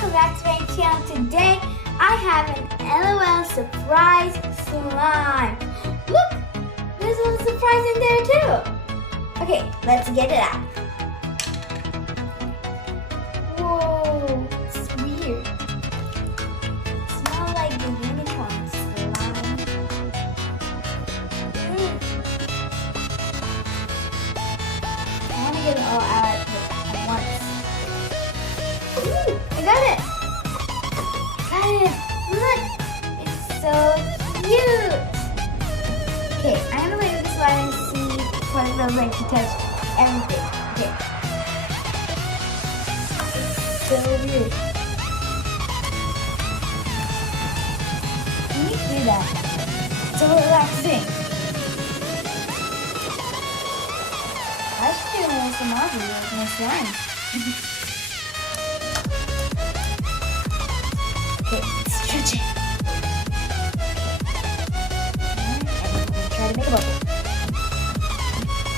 welcome back to my channel. Today I have an LOL surprise slime. Look, there's a little surprise in there too. Okay, let's get it out. Whoa, it's weird. It smells like the unicorn slime. I want to get it all out at once. Ooh, I got it! Got it! Look! It's so cute! Okay, I'm gonna play with this slime and see what it feels like to touch everything. Okay. It's so weird. Can you do that? It's so relaxing. I should do some more videos with my slime. Okay, stretch it. And try to make a bubble.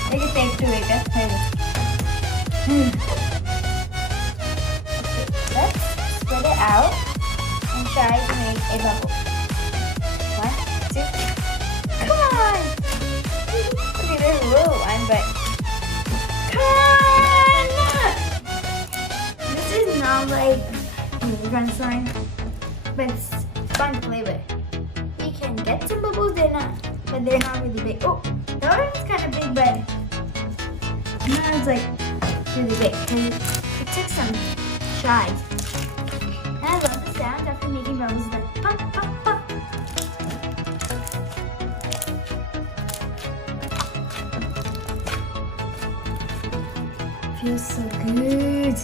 Make it safe to wake up. Okay, let's spread it out and try to make a bubble. 1, 2. Come on! Okay, there's a little one, but come on! This is not like unicorn slime. But it's fun to play with. You can get some bubbles, but they're not really big. Oh, the other one's kind of big, but that one's like really big. And it took some tries. And I love the sound after making bubbles, like pop, pop, pop. Feels so good.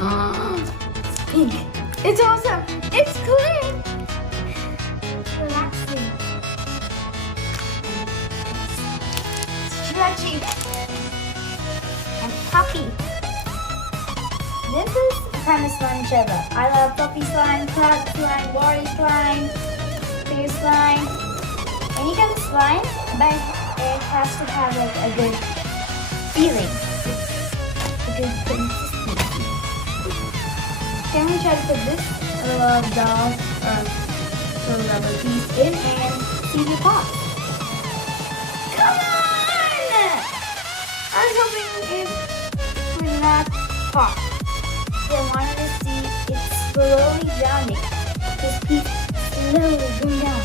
It's pink. It's awesome. It's clean. Relaxing. Stretchy. And puppy. This is the kind of slime each other. I love puppy slime, cloud slime, water slime, clear slime. Any kind of slime, but it has to have like a good feeling. A good consistency. Then we try to put this little doll little rubber piece in and see if it pops. Come on! I was hoping it would not pop. So I wanted to see it slowly drowning. This piece slowly going down.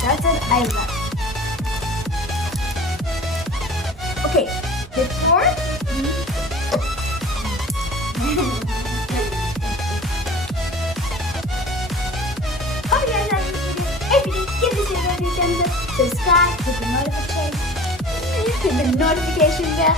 That's what I love. Okay, before subscribe, hit the notification bell